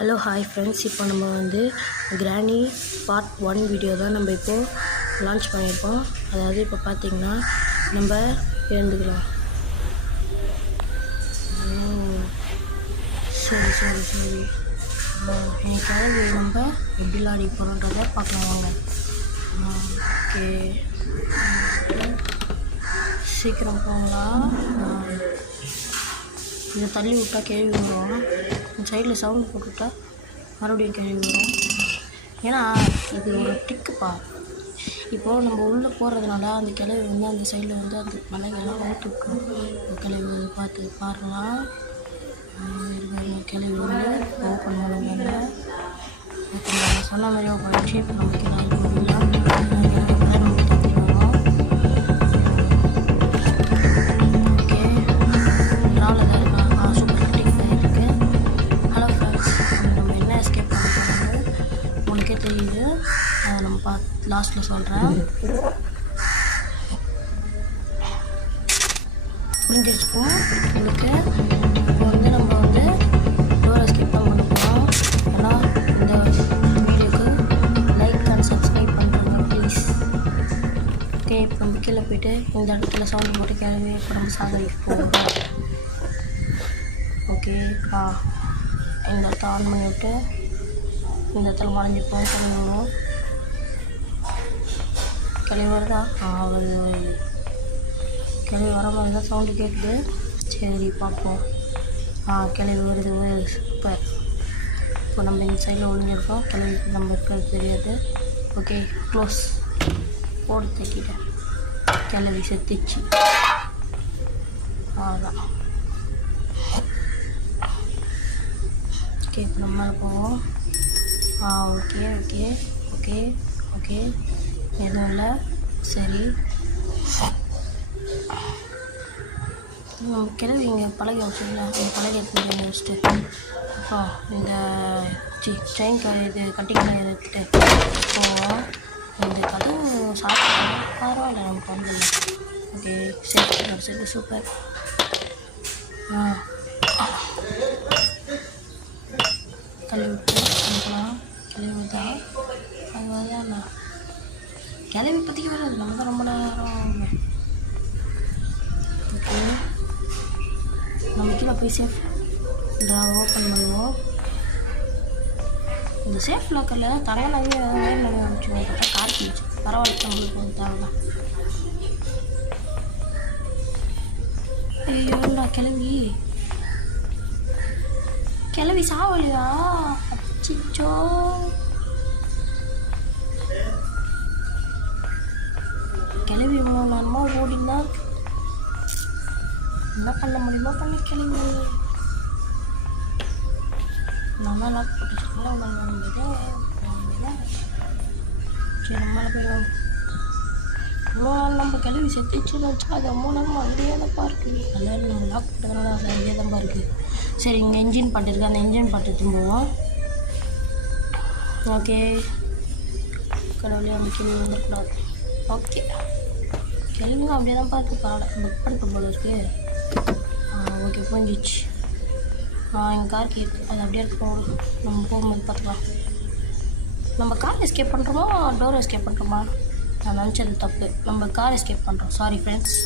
Hello hi friends, இப்போ நம்ம கிராணி பார்ட் 1 வீடியோ தான் நம்ம இப்போது லான்ச் பண்ணியிருக்கோம். அதாவது இப்போ பார்த்திங்கன்னா நம்ம எழுந்துக்கலாம். சரி இன்னைக்காவது நம்ம எப்படி லாடி போகிறோன்றதை பார்க்கலாம் வாங்க. ஓகே, சீக்கிரம் போகலாம். இதை தள்ளி விட்டால் கேள்வி வரும், சைடில் சவுண்ட் போட்டுவிட்டா மறுபடியும் கேள்வி வரும். ஏன்னா இது ஒரு டிக்குப்பா. இப்போது நம்ம உள்ளே போகிறதுனால அந்த கிளவி அந்த சைடில் அந்த மலைகள்லாம் ஊற்றி விட்டுரும். கிளவி பார்த்து பாருங்களாம். கிளவி ஓப்பன் பண்ணுவாங்க. நான் சொன்ன மாதிரி ஓப்பன் ஷேப் தெரியுது. அதை நம்ம லாஸ்ட்டில் சொல்கிறேன். புரிஞ்சிருச்சுப்போம் உங்களுக்கு. இப்போ நம்ம டோரை ஸ்கிப் தான் பண்ண போகிறோம். ஏன்னா இந்த வீடியோக்கு லைக் அண்ட் சப்ஸ்கிரைப் பண்ணுறோங்க ப்ளீஸ். ஓகே, இப்போ நம்ம கீழே போய்ட்டு இந்த இடத்துல சவுண்ட் போட்டு கிளம்பி இப்போ நம்ம சாதனைக்கு போகிறோம். ஓகே, இந்த இடத்த ஆன் பண்ணி விட்டு இந்த இடத்துல மறைஞ்சிப்போம். கிளம்பணும். கிளம்பி வருதா? கிளம்பி வர மாதிரி தான் சவுண்டு கேட்குது. சரி பார்ப்போம். கிளம்பி வருது. சூப்பர். இப்போ நம்ம இந்த சைடில் ஒழிஞ்சிருக்கோம். கிளம்பி நம்ம இருக்கிறது தெரியாது. ஓகே, க்ளோஸ் போடு தைக்கிட்டேன். கிளம்பி செத்துச்சு. அவ்வளோதான். ஓகே, இப்போ நம்ம போவோம். ஓகே ஓகே ஓகே ஓகே எதுவும் இல்லை. சரி, கிளவி இங்கே பழகி வச்சுங்களா? இந்த பழகி எடுத்துட்டு வச்சுட்டு அப்புறம் இந்த செயின் இது கட்டிங் எடுத்துட்டு போவோம். இந்த கதவு சாப்பிட்டு பரவாயில்ல, நமக்கு ஓகே சரி சூப்பர். தள்ளி விட்டு அனுப்பலாம். கிளவி தான் அது வரல. கிளவி இப்போதைக்கு வராது, நம்ம தான் ரொம்ப நேரம். ஓகே, நம்ம கீழே போய் சேஃப் ஓப்பன் பண்ணுவோம். இந்த சேஃப் லாக்கரில் தரங்களாகவே நிறைய அனுப்பிச்சுங்க. பார்த்தா காட்டிச்சு. பரவாயில்ல, நம்மளுக்கு தேவைதான். எவ்வளோடா கிளவி சாவலியா? அச்சிச்சோ, கிளவி இவ்வளோ நேரமாக ஓடினா என்ன பண்ண முடியுமோ பண்ணி கிளவி. நல்லா லாக் போட்டுச்சுங்களா? சரி, நம்மள போய் இவ்வளோ நாள் நம்ம கிளவி செத்துச்சுன்னு வச்சா அது ரொம்ப நேரமாக அங்கேயே தான் இருக்குது. அதனால நம்ம லாக் போட்டதுனால அது அங்கேயே தான் இருக்குது. சரி, இங்கே இன்ஜின் பாட்டு இருக்குது. அந்த இன்ஜின் பாட்டு திரும்புவோம். ஓகே, கடவுளே அந்த கிளவி வந்துடக்கூடாது. ஓகே, கிளவிங்க அப்படியே தான் பார்த்து பரவாயில்ல. புக் பண்ணுற போல இருக்குது. ஓகே, புரிஞ்சிச்சு. எங்கள் கார் கேட்கு அது அப்படியே இருக்கும். நம்ம போகும்போது பார்த்துக்கலாம். நம்ம கார் எஸ்கேப் பண்ணுறோமா டோர் எஸ்கேப் பண்ணுறோமா? நான் நினச்சது தப்பு. நம்ம கார் எஸ்கேப் பண்ணுறோம். Sorry friends.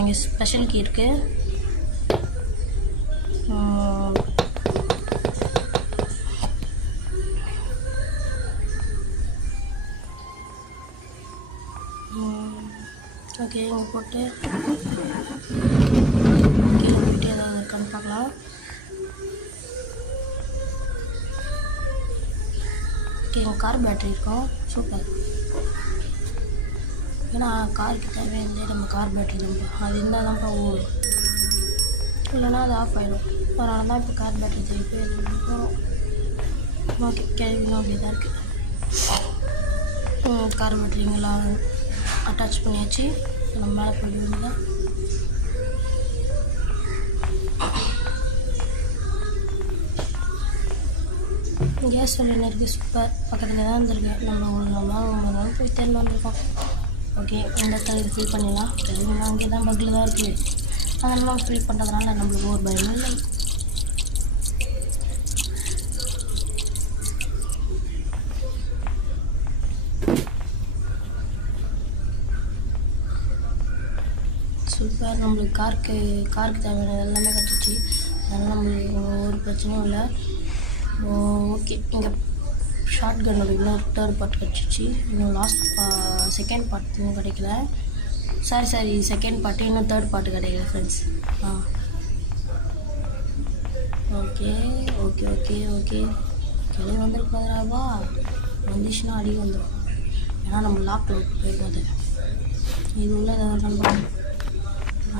இங்கே ஸ்பெஷல் கீ இருக்குது. ஓகே, இங்கே போட்டு கீழே போயிட்டு ஏதாவது இருக்கான்னு பார்க்கலாம். ஓகே, இங்கே கார் பேட்ரி இருக்கும். சூப்பர். ஏன்னா காருக்கு தேவையில்லை நம்ம கார் பேட்ரி தான். அது இருந்தால் தான்ப்பா ஓடும், இல்லைன்னா அது ஆஃப் ஆகிடும். அதனால தான் இப்போ கார் பேட்ரி தேவை போகிறோம். ஓகே, கேள்வியும் அப்படி தான் இருக்குது. கார் பேட்டரிங்கெல்லாம் அட்டாச் பண்ணியாச்சு. நம்ம மேலே போயிடுவோம். கேஸ் சிலிண்டர் இருக்குது. சூப்பர். பக்கத்தில் தான் இருந்திருக்கு. நம்ம ஒரு நாள் போய் தேர்ந்து வந்திருக்கோம். ஓகே, இந்த இது ஃபில் பண்ணிடலாம். அங்கே தான் பக்கில் தான் இருக்குது. அதெல்லாம் ஃபில் பண்ணுறதுனால நம்மளுக்கு ஒரு பயமும் இல்லை. நம்மளுக்கு காருக்கு தேவையான எல்லாமே கிடச்சிச்சு. அதனால் நம்மளுக்கு ஒரு பிரச்சனையும் இல்லை. ஓகே, இங்கே ஷார்ட் கன்னோட இன்னொரு தேர்ட் பார்ட் கிடச்சிச்சு. இன்னும் செகண்ட் பார்ட் இன்னும் கிடைக்கல. சாரி செகண்ட் பார்ட்டு இன்னும் தேர்ட் பார்ட்டு கிடைக்கல friends. Okay okay okay okay கிளம்பி வந்துருக்காதராவா, வந்துச்சுன்னா அடி வந்துடும். ஏன்னா நம்ம லாக்கில் போயிருக்கோம். அது இது உள்ள ஏதாவது நம்புறோம்.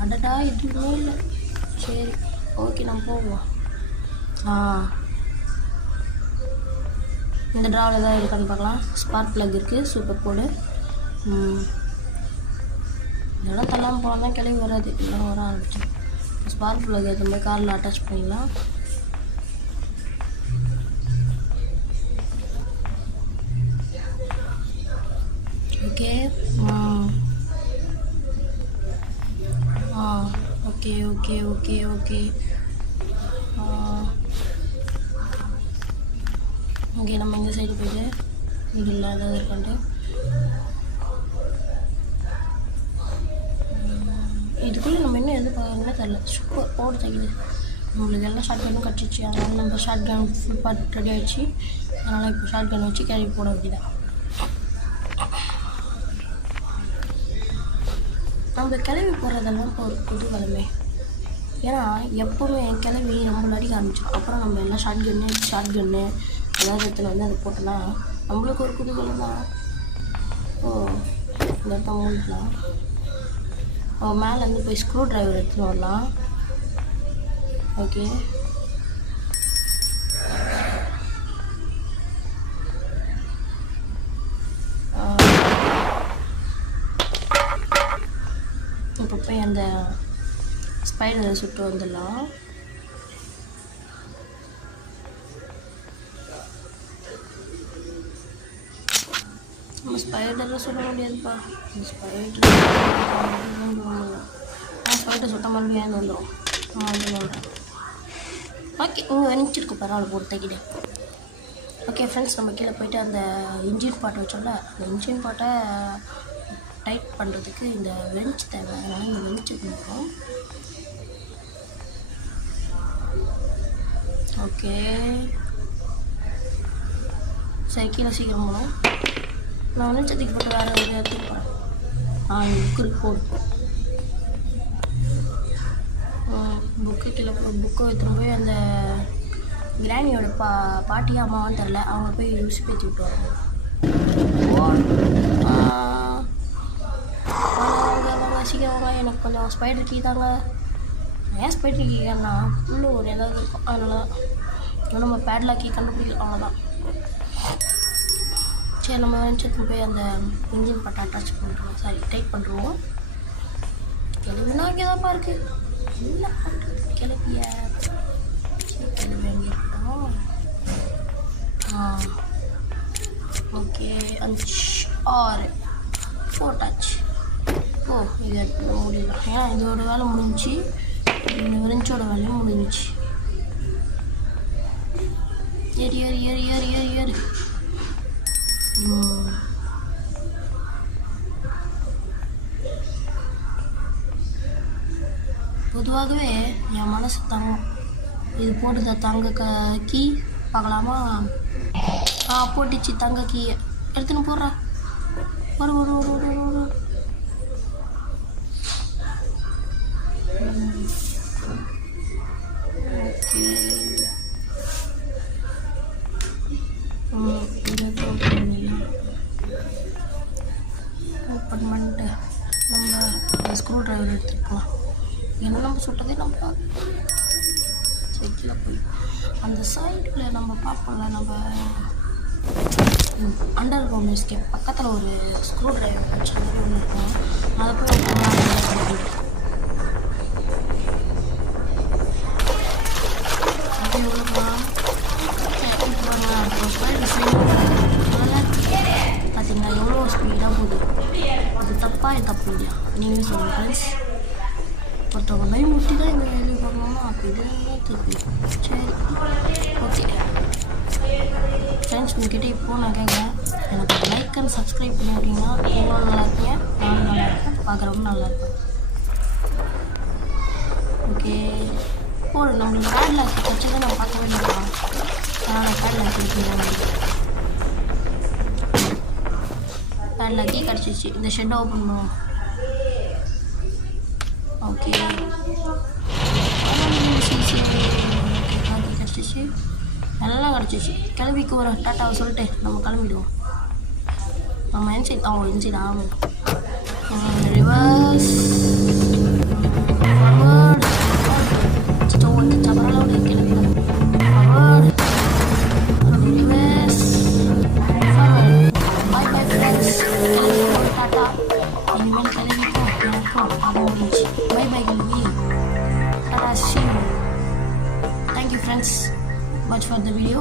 அடடா இதுவுமே இல்லை. சரி ஓகே நம்ம போவோம். இந்த ட்ராவில் ஏதாவது இருக்கான்னு பார்க்கலாம். ஸ்பார்க் ப்ளக் இருக்குது, சூப்பர் போடு. இதெல்லாம் தள்ளாமல் போனால் தான் கிளம்பி வராது, இதெல்லாம் வர ஆரம்பிச்சு. ஸ்பார்க் ப்ளக் ஏற்ற மாதிரி காரில் அட்டாச் பண்ணிடலாம். Okay okay okay okay okay okay நம்ம இந்த சைடு போய்ட்டு இதில் ஏதாவது இருக்கான்ட்டு இதுக்குள்ளே நம்ம இன்னும் எது பார்க்கணுன்னே தெரில. சூப்பர் போடு தைக்குது. நம்மளுக்கு எல்லாம் ஷார்ட் கன்னும் கட்டிச்சு. அதனால் நம்ம short gun full part ready ஆகிடுச்சு. அதனால் இப்போ ஷார்ட் கன் வச்சு கேரி போட வேண்டியதான். நம்ம கிளம்பி போடுறதெல்லாம் இப்போ ஒரு குதூகலமே. ஏன்னா எப்போவுமே கிளம்பி நம்மள அடிக்க ஆரம்பிச்சோம். அப்புறம் நம்ம எல்லாம் ஷார்ட் கன்னு ஏதாவது இடத்துல வந்து அதை போட்டோன்னா நம்மளுக்கு ஒரு குதூகலம் தான். இந்த இடத்த மூடிக்கலாம். மேலேருந்து போய் ஸ்க்ரூ ட்ரைவர் எடுத்துன்னு வரலாம். ஓகே இப்போ போய் அந்த ஸ்பைடரை சுட்டு வந்துடலாம். நம்ம ஸ்பைடரை சுட முடியாதுப்பா. ஸ்பைடர் சுட்ட மறுபடியும் ஏன் வந்துடும். அது ஓகே இங்கே வெனிச்சிருக்கு, பரவாயில்ல போட்டு தைக்கிட்டேன். ஓகே ஃப்ரெண்ட்ஸ், நம்ம கீழே போய்ட்டு அந்த இன்ஜின் பாட்டை வச்சோம்ல, அந்த இன்ஜின் பாட்டை டைட் பண்ணுறதுக்கு இந்த வெஞ்ச் தேவை. அதனால் இந்த வெஞ்சு பண்ணுறோம். ஓகே சரி, கீழே சீக்கிரம் போகணும். நான் வெஞ்சத்துக்கு போட்டு வேறு ஒரு இடத்துக்கு போகிறேன். புக்கு போட்டு புக்கு கீழே புக்கை எடுத்துகிட்டு போய் அந்த கிராணியோட பாட்டியா அம்மாவான்னு தெரில, அவங்க போய் உசுப்பேற்றி விட்டுவாங்க. சீக்கிரம் வாங்க, எனக்கு கொஞ்சம் ஸ்பைடர் கீ தாங்க. ஏன் ஸ்பைடர் கீ கேட்கறேன்னா உள்ளே ஒரு ஏதாவது இருக்கும், அதனால தான் நம்ம பேட்லாக் கீ கண்டுபிடிக்கலாம். அவ்வளோதான். சரி, நம்ம நினச்சதுக்கு போய் அந்த இன்ஜின் பாட்டை அட்டாச் பண்ணுறோம். டைட் பண்ணுறோம். கிளம்பினா இங்கே தான்ப்பா இருக்குது. என்ன பண்ணுறது கிளம்பிய கிளம்பி அங்கே இருக்கோம். ஓகே 5 6 போட்டாச்சு. இது எடுத்து முடியலாம். ஏன்னா இதோட வேலை முடிஞ்சிச்சு, இந்த விரிஞ்சோட வேலையும் முடிஞ்சிச்சு. ஏறி ஏறி ஏறி ஏறி ஏறி ஏறி பொதுவாகவே என் மனசு தங்கம். இது போடுத தங்க கீ பார்க்கலாமா? போட்டுச்சு தங்க கீயை எடுத்துன்னு போடுறா. ஒரு ஒரு ஒரு ஒரு ஒரு ஓப்பன் பண்ணிட்டு நம்ம ஸ்க்ரூ ட்ரைவர் எடுத்துக்கலாம். என்ன நம்ம சுட்டதே நம்ம சைக்கிளில் போய் அந்த சைடில் நம்ம பார்ப்போம்ல, நம்ம அண்டர் கிரவுண்ட் எஸ்கேப் பக்கத்தில் ஒரு ஸ்க்ரூ ட்ரைவர் வச்ச மாதிரி ஒன்று இருக்கும். அதை போய் பார்த்தீங்கன்னா எவ்வளோ ஸ்பீடாக போகுது. அது தப்பாக இது தப்பு இல்லையா? நீங்கள் சொல்லுங்கள் ஃப்ரெண்ட்ஸ். ஒருத்தவங்க பயமுட்டி தான் இந்த வேலையை பண்ணணும். அப்போ இதெல்லாம் திருப்பி சரி ஓகே ஃப்ரெண்ட்ஸ், உங்ககிட்ட இப்போது நான் கேட்குறேன், எனக்கு லைக் அண்ட் சப்ஸ்கிரைப் பண்ணி விட்டீங்கன்னா நீங்களும் நல்லா இருப்பீங்க, நானும் நல்லா இருப்பேன், பார்க்குறவங்க நல்லா இருப்பேன். ஓகே போடு. நம்மளுக்கு பேட் லாக் கிடச்சதை நான் பார்க்கவே இல்லையா. அதனால் பேட் லாக் கிடைக்கிறேன். பேட் லாக்கே கிடச்சிச்சு. இந்த ஷெட்டை ஓப்பன் பண்ணுவோம். ஓகே கிடச்சிச்சு. எல்லாம் கிடச்சிச்சு. கிளம்பிக்கு ஒரு டாட்டாவை சொல்லிட்டு நம்ம கிளம்பிடுவோம். நம்ம இன்சைட் இன்சைட் ஆகும். ரிவர்ஸ் ஃபார்வர்ட் சபரால கிளம்பிடும். Forward reverse forward. Bye bye friends. கிளம்பிப்போம். டாட்டா. இனிமேல் கிளம்பிப்போம். நடக்கும். அது முடிஞ்சு. பை பை கிளம்பி. Tata. See you. Thank you friends much for the video.